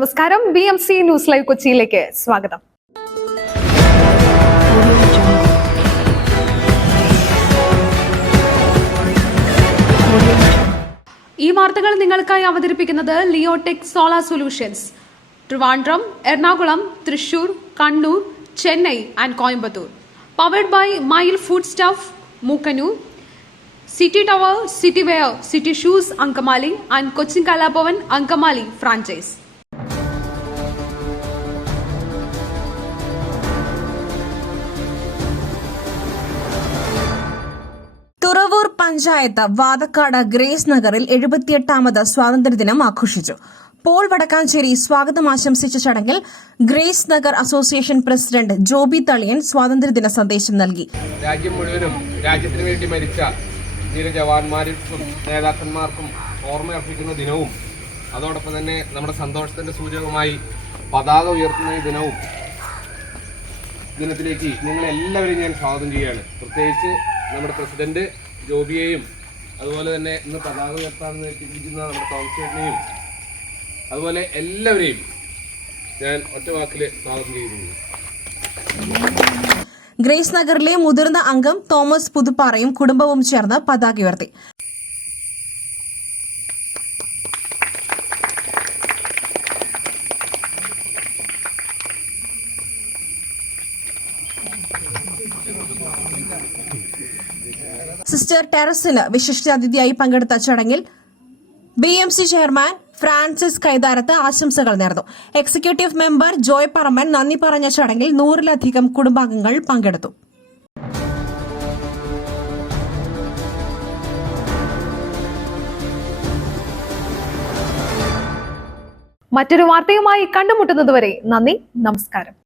നമസ്കാരം, BMC news live കൊച്ചിയിലേക്ക് സ്വാഗതം. ഈ വാർത്തകൾ നിങ്ങൾക്കായി അവതരിപ്പിക്കുന്നത് Leotech solar solutions, Trivandrum, Ernakulam, Thrissur, Kannur, Chennai and Coimbatore. Powered by mile food stuff, Mookkannur, City Tower, City Wear, City Shoes, Ankamali and Cochin Kalapavan, Ankamali franchise. Thuravoor panchayat Vathakkad Grace നഗറിൽ 78ാമത് സ്വാതന്ത്ര്യദിനം ആഘോഷിച്ചു. പോൾ വടക്കാഞ്ചേരി സ്വാഗതം ആശംസിച്ച ചടങ്ങിൽ Grace Nagar association president Joby Thaliyan സ്വാതന്ത്ര്യദിന സന്ദേശം നൽകി. രാജ്യം മുഴുവനും രാജ്യത്തിന് വേണ്ടി മരിച്ച ധീര ജവാന്മാർക്കും നേതാക്കന്മാർക്കും ഓർമ്മയർപ്പിക്കുന്ന ദിനവും അതോടൊപ്പം തന്നെ നമ്മുടെ സന്തോഷത്തിന്റെ സൂചകമായി പതാക ഉയർത്തുന്ന ഈ ദിനത്തിലേക്ക് നിങ്ങളെല്ലാവരെയും ഞാൻ സ്വാഗതം ചെയ്യുകയാണ്. പ്രത്യേകിച്ച് നമ്മുടെ പ്രസിഡന്റ് ജോബിയെയും അതുപോലെ തന്നെ ഇന്ന് പതാക ഉയർത്താൻ എത്തിയിരിക്കുന്ന നമ്മുടെ കൗൺസിലറിനെയും അതുപോലെ എല്ലാവരെയും ഞാൻ ഒറ്റ വാക്കിൽ സ്വാഗതം ചെയ്യുന്നു. ഗ്രേസ് നഗറിലെ മുതിർന്ന അംഗം തോമസ് പുതുപ്പാറയും കുടുംബവും ചേർന്ന് പതാക ഉയർത്തി. സിസ്റ്റർ ടെറസിന് വിശിഷ്ടാതിഥിയായി പങ്കെടുത്ത ചടങ്ങിൽ BMC ചെയർമാൻ ഫ്രാൻസിസ് കൈതാരത്ത് ആശംസകൾ നേർന്നു. എക്സിക്യൂട്ടീവ് മെമ്പർ ജോയ് പറമ്പൻ നന്ദി പറഞ്ഞ ചടങ്ങിൽ 100-ലധികം കുടുംബാംഗങ്ങൾ പങ്കെടുത്തു. മറ്റൊരു വാർത്തയുമായി കണ്ടുമുട്ടുന്നതുവരെ നന്ദി, നമസ്കാരം.